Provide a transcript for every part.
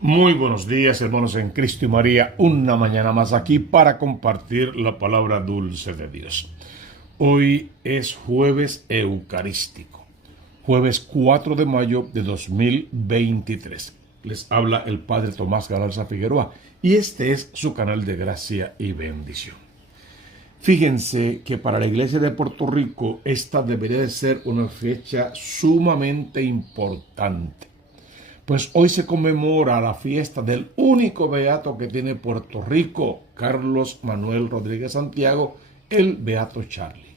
Muy buenos días, hermanos en Cristo y María. Una mañana más aquí para compartir la palabra dulce de Dios. Hoy es jueves eucarístico, jueves 4 de mayo de 2023. Les habla el Padre Tomás Galarza Figueroa y este es su canal de gracia y bendición. Fíjense que para la Iglesia de Puerto Rico esta debería de ser una fecha sumamente importante. Pues hoy se conmemora la fiesta del único beato que tiene Puerto Rico, Carlos Manuel Rodríguez Santiago, el Beato Charlie.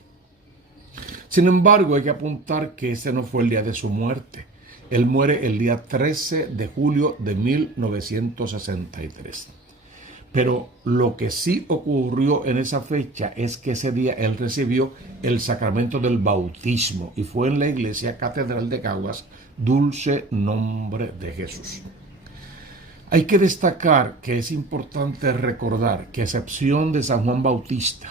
Sin embargo, hay que apuntar que ese no fue el día de su muerte. Él muere el día 13 de julio de 1963. Pero lo que sí ocurrió en esa fecha es que ese día él recibió el sacramento del bautismo y fue en la iglesia Catedral de Caguas, Dulce Nombre de Jesús. Hay que destacar que es importante recordar que a excepción de San Juan Bautista,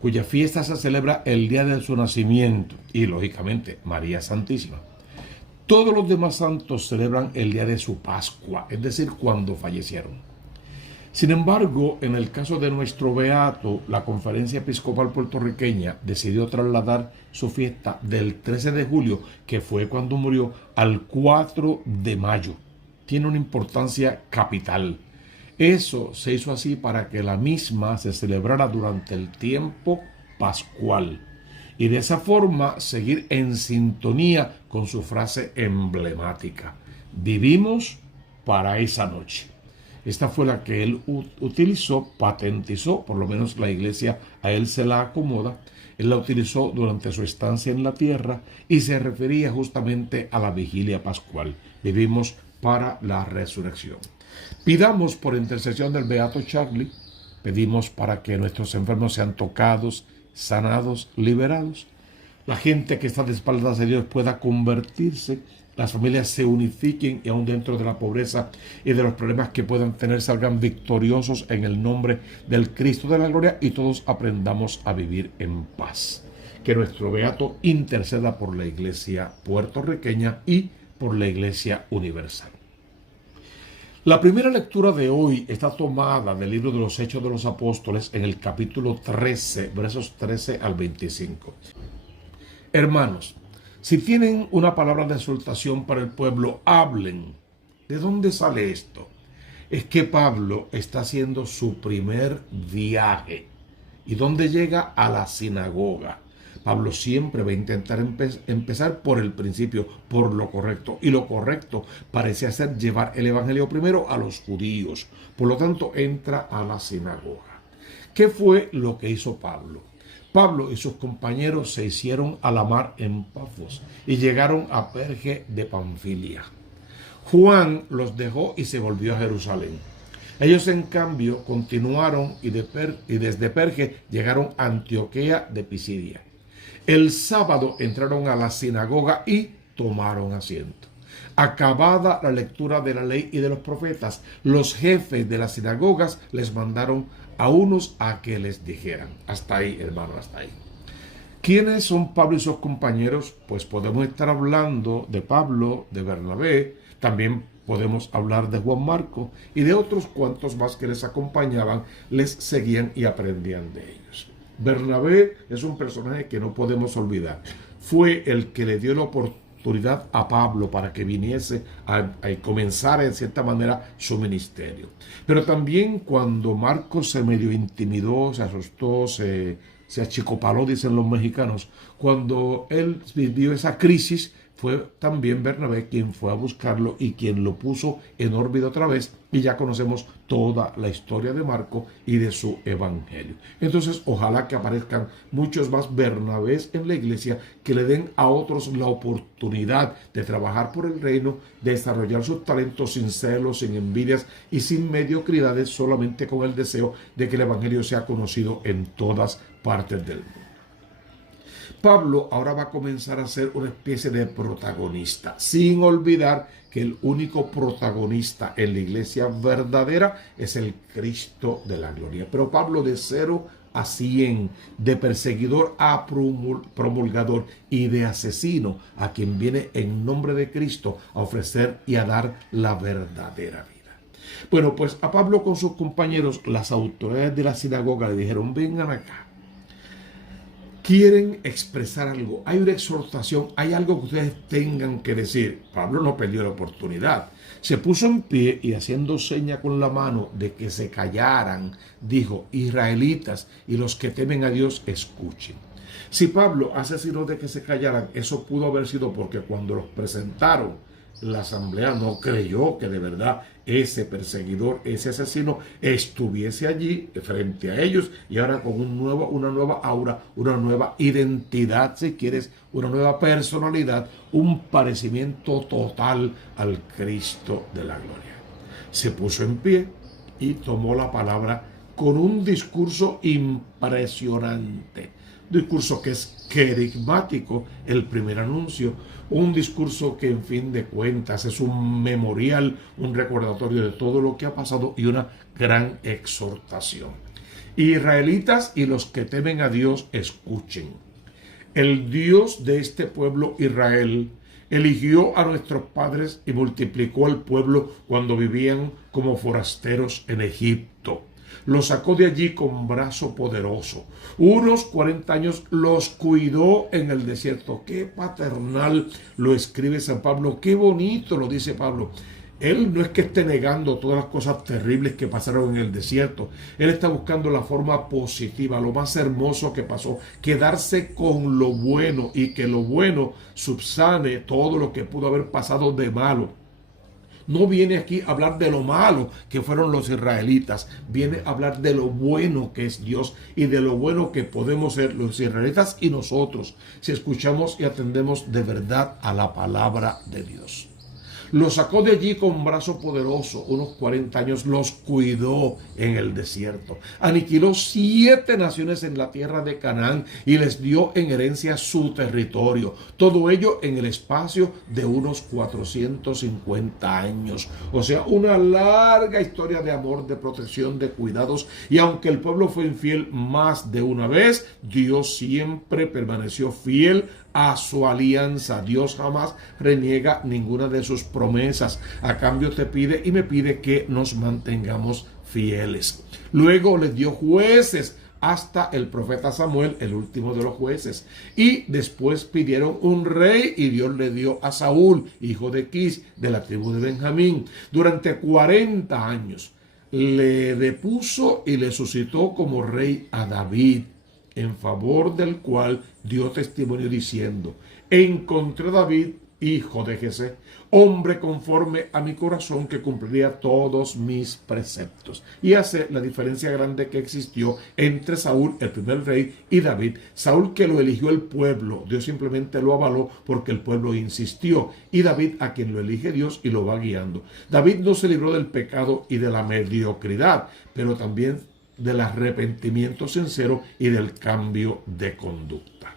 cuya fiesta se celebra el día de su nacimiento, y lógicamente María Santísima, todos los demás santos celebran el día de su Pascua, es decir, cuando fallecieron. Sin embargo, en el caso de nuestro beato, la Conferencia Episcopal Puertorriqueña decidió trasladar su fiesta del 13 de julio, que fue cuando murió, al 4 de mayo. Tiene una importancia capital. Eso se hizo así para que la misma se celebrara durante el tiempo pascual y de esa forma seguir en sintonía con su frase emblemática: vivimos para esa noche. Esta fue la que él utilizó, patentizó, por lo menos la iglesia a él se la acomoda. Él la utilizó durante su estancia en la tierra y se refería justamente a la vigilia pascual. Vivimos para la resurrección. Pidamos por intercesión del Beato Charlie, pedimos para que nuestros enfermos sean tocados, sanados, liberados. La gente que está de espaldas de Dios pueda convertirse, las familias se unifiquen y aún dentro de la pobreza y de los problemas que puedan tener salgan victoriosos en el nombre del Cristo de la gloria y todos aprendamos a vivir en paz. Que nuestro beato interceda por la iglesia puertorriqueña y por la iglesia universal. La primera lectura de hoy está tomada del libro de los Hechos de los Apóstoles en el capítulo 13, versos 13 al 25. Hermanos, si tienen una palabra de exhortación para el pueblo, hablen. ¿De dónde sale esto? Es que Pablo está haciendo su primer viaje. ¿Y dónde llega? A la sinagoga. Pablo siempre va a intentar empezar por el principio, por lo correcto. Y lo correcto parece ser llevar el evangelio primero a los judíos. Por lo tanto, entra a la sinagoga. ¿Qué fue lo que hizo Pablo? Pablo y sus compañeros se hicieron a la mar en Pafos y llegaron a Perge de Panfilia. Juan los dejó y se volvió a Jerusalén. Ellos, en cambio, continuaron y desde Perge llegaron a Antioquía de Pisidia. El sábado entraron a la sinagoga y tomaron asiento. Acabada la lectura de la ley y de los profetas, los jefes de las sinagogas les mandaron a unos a que les dijeran. Hasta ahí, hermano, hasta ahí. ¿Quiénes son Pablo y sus compañeros? Pues podemos estar hablando de Pablo, de Bernabé, también podemos hablar de Juan Marcos y de otros cuantos más que les acompañaban, les seguían y aprendían de ellos. Bernabé es un personaje que no podemos olvidar. Fue el que le dio la oportunidad a Pablo para que viniese a comenzar en cierta manera su ministerio. Pero también cuando Marcos se medio intimidó, se asustó, se achicopaló, dicen los mexicanos, cuando él vivió esa crisis, fue también Bernabé quien fue a buscarlo y quien lo puso en órbita otra vez, y ya conocemos toda la historia de Marco y de su evangelio. Entonces, ojalá que aparezcan muchos más Bernabés en la iglesia que le den a otros la oportunidad de trabajar por el reino, de desarrollar sus talentos sin celos, sin envidias y sin mediocridades, solamente con el deseo de que el evangelio sea conocido en todas partes del mundo. Pablo ahora va a comenzar a ser una especie de protagonista, sin olvidar que el único protagonista en la iglesia verdadera es el Cristo de la gloria. Pero Pablo, de 0 a 100, de perseguidor a promulgador y de asesino a quien viene en nombre de Cristo a ofrecer y a dar la verdadera vida. Bueno, pues a Pablo con sus compañeros, las autoridades de la sinagoga le dijeron, vengan acá. Quieren expresar algo, hay una exhortación, hay algo que ustedes tengan que decir. Pablo no perdió la oportunidad. Se puso en pie y haciendo seña con la mano de que se callaran, dijo, israelitas y los que temen a Dios, escuchen. Si Pablo hace signo de que se callaran, eso pudo haber sido porque cuando los presentaron, la asamblea no creyó que de verdad ese perseguidor, ese asesino estuviese allí frente a ellos y ahora con una nueva aura, una nueva identidad, si quieres, una nueva personalidad, un parecimiento total al Cristo de la gloria. Se puso en pie y tomó la palabra con un discurso impresionante. Discurso que es querigmático, el primer anuncio, un discurso que en fin de cuentas es un memorial, un recordatorio de todo lo que ha pasado y una gran exhortación. Israelitas y los que temen a Dios, escuchen. El Dios de este pueblo Israel eligió a nuestros padres y multiplicó al pueblo cuando vivían como forasteros en Egipto. Los sacó de allí con brazo poderoso. Unos 40 años los cuidó en el desierto. Qué paternal lo escribe San Pablo. Qué bonito lo dice Pablo. Él no es que esté negando todas las cosas terribles que pasaron en el desierto. Él está buscando la forma positiva, lo más hermoso que pasó. Quedarse con lo bueno y que lo bueno subsane todo lo que pudo haber pasado de malo. No viene aquí a hablar de lo malo que fueron los israelitas. Viene a hablar de lo bueno que es Dios y de lo bueno que podemos ser los israelitas y nosotros si escuchamos y atendemos de verdad a la palabra de Dios. Los sacó de allí con brazo poderoso, unos 40 años los cuidó en el desierto. Aniquiló 7 naciones en la tierra de Canaán y les dio en herencia su territorio. Todo ello en el espacio de unos 450 años. O sea, una larga historia de amor, de protección, de cuidados. Y aunque el pueblo fue infiel más de una vez, Dios siempre permaneció fiel a su alianza. Dios jamás reniega ninguna de sus promesas. A cambio te pide y me pide que nos mantengamos fieles. Luego les dio jueces hasta el profeta Samuel, el último de los jueces. Y después pidieron un rey y Dios le dio a Saúl, hijo de Quis, de la tribu de Benjamín. Durante 40 años le depuso y le suscitó como rey a David, en favor del cual dio testimonio diciendo, encontré a David, hijo de Jesé, hombre conforme a mi corazón que cumpliría todos mis preceptos. Y hace la diferencia grande que existió entre Saúl, el primer rey, y David. Saúl, que lo eligió el pueblo, Dios simplemente lo avaló porque el pueblo insistió. Y David, a quien lo elige Dios y lo va guiando. David no se libró del pecado y de la mediocridad, pero también del arrepentimiento sincero y del cambio de conducta.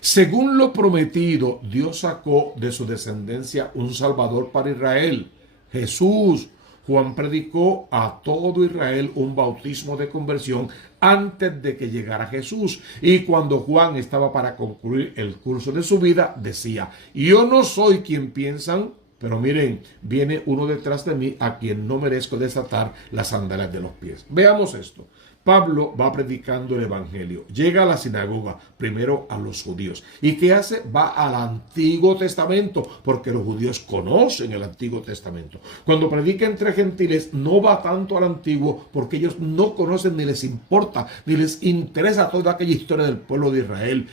Según lo prometido, Dios sacó de su descendencia un Salvador para Israel, Jesús. Juan predicó a todo Israel un bautismo de conversión antes de que llegara Jesús. Y cuando Juan estaba para concluir el curso de su vida, decía, yo no soy quien piensan, pero miren, viene uno detrás de mí a quien no merezco desatar las sandalias de los pies. Veamos esto. Pablo va predicando el evangelio. Llega a la sinagoga, primero a los judíos. ¿Y qué hace? Va al Antiguo Testamento, porque los judíos conocen el Antiguo Testamento. Cuando predica entre gentiles, no va tanto al Antiguo, porque ellos no conocen ni les importa, ni les interesa toda aquella historia del pueblo de Israel.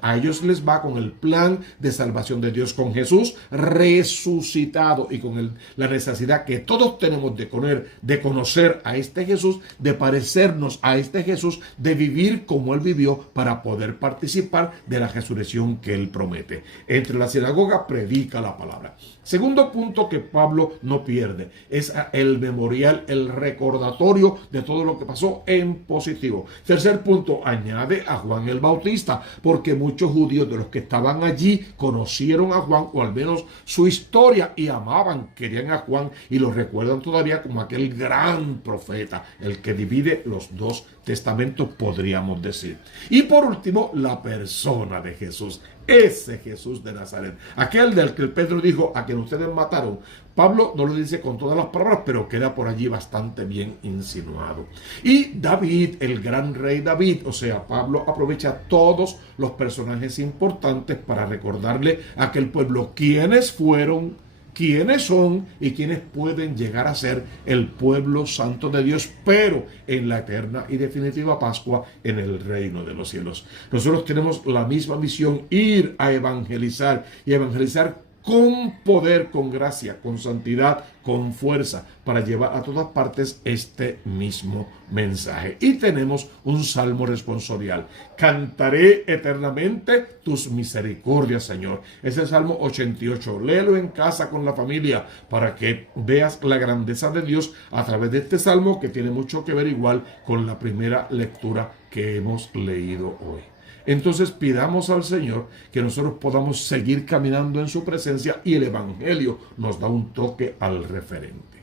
A ellos les va con el plan de salvación de Dios, con Jesús resucitado y con la necesidad que todos tenemos de conocer a este Jesús, de parecer a este Jesús, de vivir como Él vivió para poder participar de la resurrección que Él promete. Entre la sinagoga predica la palabra. Segundo punto que Pablo no pierde es el memorial, el recordatorio de todo lo que pasó en positivo. Tercer punto, añade a Juan el Bautista, porque muchos judíos de los que estaban allí conocieron a Juan, o al menos su historia, y amaban, querían a Juan y lo recuerdan todavía como aquel gran profeta, el que divide los dos testamentos, podríamos decir. Y por último, la persona de Jesús. Ese Jesús de Nazaret, aquel del que Pedro dijo, a quien ustedes mataron. Pablo no lo dice con todas las palabras, pero queda por allí bastante bien insinuado. Y David, el gran rey David, o sea, Pablo aprovecha todos los personajes importantes para recordarle a aquel pueblo quiénes fueron, quiénes son y quiénes pueden llegar a ser el pueblo santo de Dios, pero en la eterna y definitiva Pascua en el reino de los cielos. Nosotros tenemos la misma misión, ir a evangelizar y evangelizar con poder, con gracia, con santidad, con fuerza, para llevar a todas partes este mismo mensaje. Y tenemos un salmo responsorial: cantaré eternamente tus misericordias, Señor. Es el Salmo 88. Léelo en casa con la familia para que veas la grandeza de Dios a través de este salmo, que tiene mucho que ver igual con la primera lectura que hemos leído hoy. Entonces pidamos al Señor que nosotros podamos seguir caminando en su presencia, y el Evangelio nos da un toque al referente.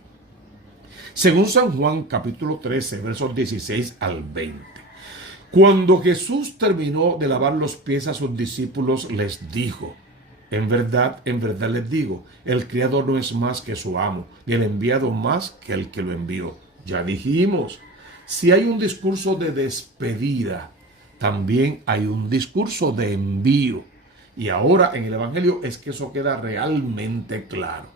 Según San Juan capítulo 13, versos 16 al 20. Cuando Jesús terminó de lavar los pies a sus discípulos, les dijo: en verdad les digo, el criado no es más que su amo, ni el enviado más que el que lo envió. Ya dijimos, si hay un discurso de despedida, también hay un discurso de envío. Y ahora en el Evangelio es que eso queda realmente claro.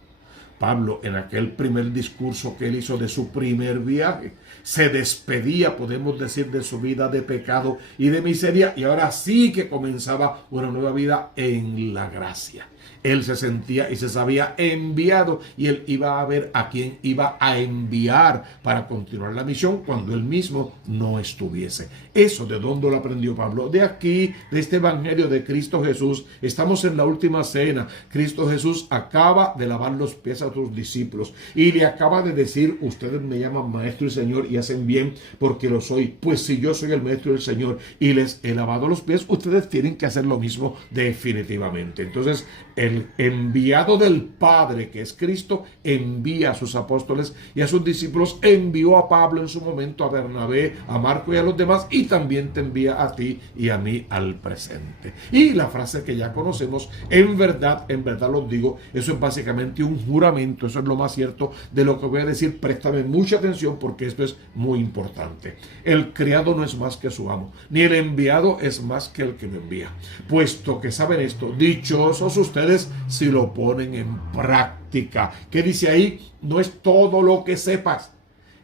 Pablo, en aquel primer discurso que él hizo de su primer viaje, se despedía, podemos decir, de su vida de pecado y de miseria, y ahora sí que comenzaba una nueva vida en la gracia. Él se sentía y se sabía enviado, y él iba a ver a quién iba a enviar para continuar la misión cuando él mismo no estuviese. ¿Eso de dónde lo aprendió Pablo? De aquí, de este Evangelio de Cristo Jesús. Estamos en la última cena. Cristo Jesús acaba de lavar los pies a sus discípulos y le acaba de decir: ustedes me llaman maestro y señor y hacen bien porque lo soy. Pues si yo soy el maestro y el señor y les he lavado los pies, ustedes tienen que hacer lo mismo definitivamente. Entonces, el enviado del Padre, que es Cristo, envía a sus apóstoles y a sus discípulos. Envió a Pablo en su momento, a Bernabé, a Marco y a los demás, y también te envía a ti y a mí al presente. Y la frase que ya conocemos, en verdad los digo, eso es básicamente un juramento. Eso es lo más cierto de lo que voy a decir. Préstame mucha atención porque esto es muy importante. El criado no es más que su amo, ni el enviado es más que el que lo envía. Puesto que saben esto, dichosos ustedes si lo ponen en práctica. ¿Qué dice ahí? No es todo lo que sepas,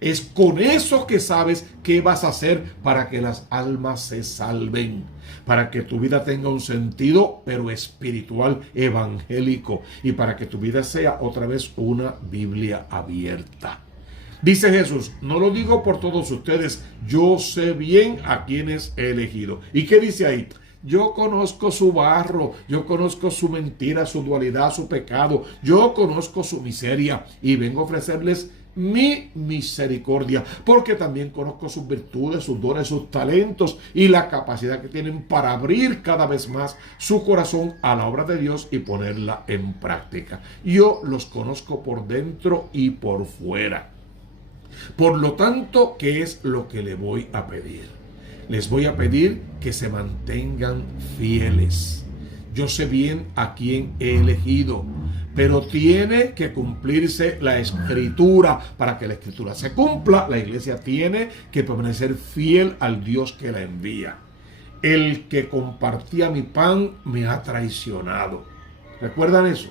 es con eso que sabes qué vas a hacer para que las almas se salven, para que tu vida tenga un sentido, pero espiritual, evangélico, y para que tu vida sea otra vez una Biblia abierta. Dice Jesús: no lo digo por todos ustedes, yo sé bien a quienes he elegido. ¿Y qué dice ahí? Yo conozco su barro, yo conozco su mentira, su dualidad, su pecado, yo conozco su miseria y vengo a ofrecerles mi misericordia, porque también conozco sus virtudes, sus dones, sus talentos y la capacidad que tienen para abrir cada vez más su corazón a la obra de Dios y ponerla en práctica. Yo los conozco por dentro y por fuera. Por lo tanto, ¿qué es lo que le voy a pedir? Les voy a pedir que se mantengan fieles. Yo sé bien a quién he elegido, pero tiene que cumplirse la Escritura. Para que la Escritura se cumpla, la iglesia tiene que permanecer fiel al Dios que la envía. El que compartía mi pan me ha traicionado. ¿Recuerdan eso?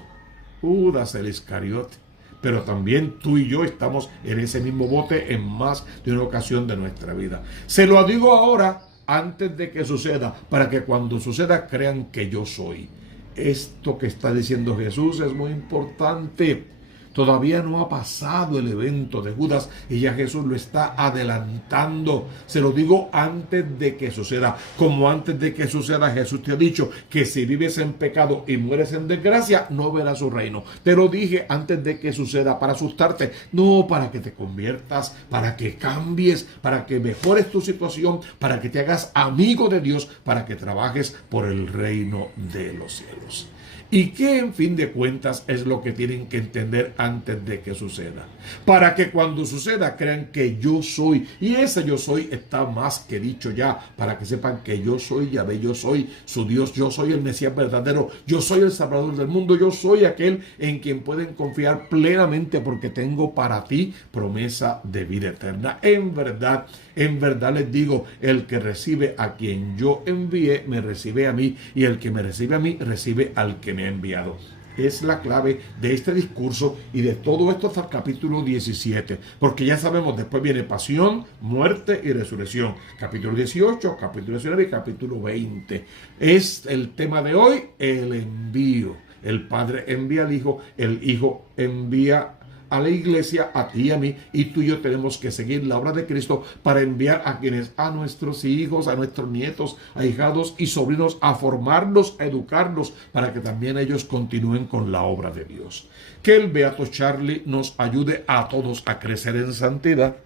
Judas el Iscariote. Pero también tú y yo estamos en ese mismo bote en más de una ocasión de nuestra vida. Se lo digo ahora, antes de que suceda, para que cuando suceda crean que yo soy. Esto que está diciendo Jesús es muy importante. Todavía no ha pasado el evento de Judas y ya Jesús lo está adelantando. Se lo digo antes de que suceda. Como antes de que suceda, Jesús te ha dicho que si vives en pecado y mueres en desgracia, no verás su reino. Te lo dije antes de que suceda para asustarte. No, para que te conviertas, para que cambies, para que mejores tu situación, para que te hagas amigo de Dios, para que trabajes por el reino de los cielos. ¿Y qué en fin de cuentas es lo que tienen que entender antes de que suceda? Para que cuando suceda crean que yo soy, y ese yo soy está más que dicho ya, para que sepan que yo soy Yahvé, yo soy su Dios, yo soy el Mesías verdadero, yo soy el Salvador del mundo, yo soy aquel en quien pueden confiar plenamente porque tengo para ti promesa de vida eterna. En verdad les digo, el que recibe a quien yo envié, me recibe a mí, y el que me recibe a mí, recibe al que me ha enviado. Es la clave de este discurso y de todo esto hasta el capítulo 17, porque ya sabemos, después viene pasión, muerte y resurrección. Capítulo 18, capítulo 19 y capítulo 20. Es el tema de hoy, el envío. El Padre envía al Hijo, el Hijo envía a la iglesia, a ti y a mí, y tú y yo tenemos que seguir la obra de Cristo para enviar a quienes, a nuestros hijos, a nuestros nietos, ahijados y sobrinos, a formarlos, a educarlos, para que también ellos continúen con la obra de Dios. Que el Beato Charlie nos ayude a todos a crecer en santidad,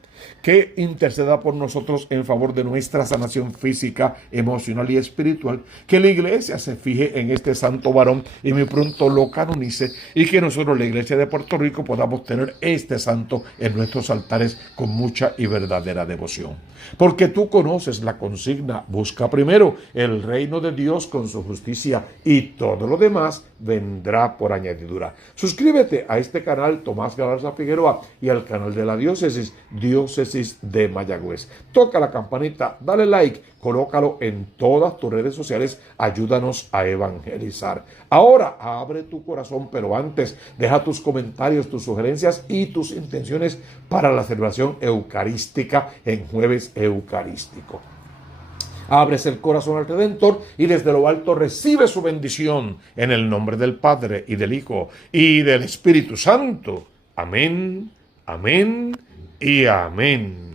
que interceda por nosotros en favor de nuestra sanación física, emocional y espiritual, que la iglesia se fije en este santo varón y muy pronto lo canonice, y que nosotros, la iglesia de Puerto Rico, podamos tener este santo en nuestros altares con mucha y verdadera devoción. Porque tú conoces la consigna: busca primero el reino de Dios con su justicia, y todo lo demás vendrá por añadidura. Suscríbete a este canal Tomás Galarza Figueroa y al canal de la Diócesis de Mayagüez. Toca la campanita, dale like, colócalo en todas tus redes sociales, ayúdanos a evangelizar. Ahora abre tu corazón, pero antes deja tus comentarios, tus sugerencias y tus intenciones para la celebración eucarística en Jueves Eucarístico. Abres el corazón al Redentor y desde lo alto recibe su bendición en el nombre del Padre y del Hijo y del Espíritu Santo. Amén, amén y amén.